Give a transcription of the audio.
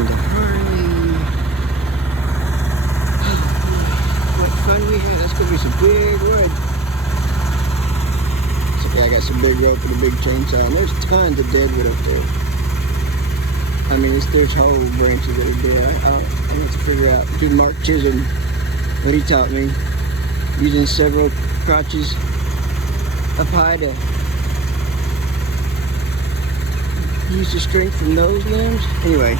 and hurry. What fun we had. That's gonna be some big wood. It's okay, I got some big rope and a big chainsaw, and there's tons of dead wood up there. I mean, there's whole branches that are dead. I'll have to figure out. Dude Mark Chisholm, what he taught me, using several crotches up high to use the strength from those limbs. Anyway,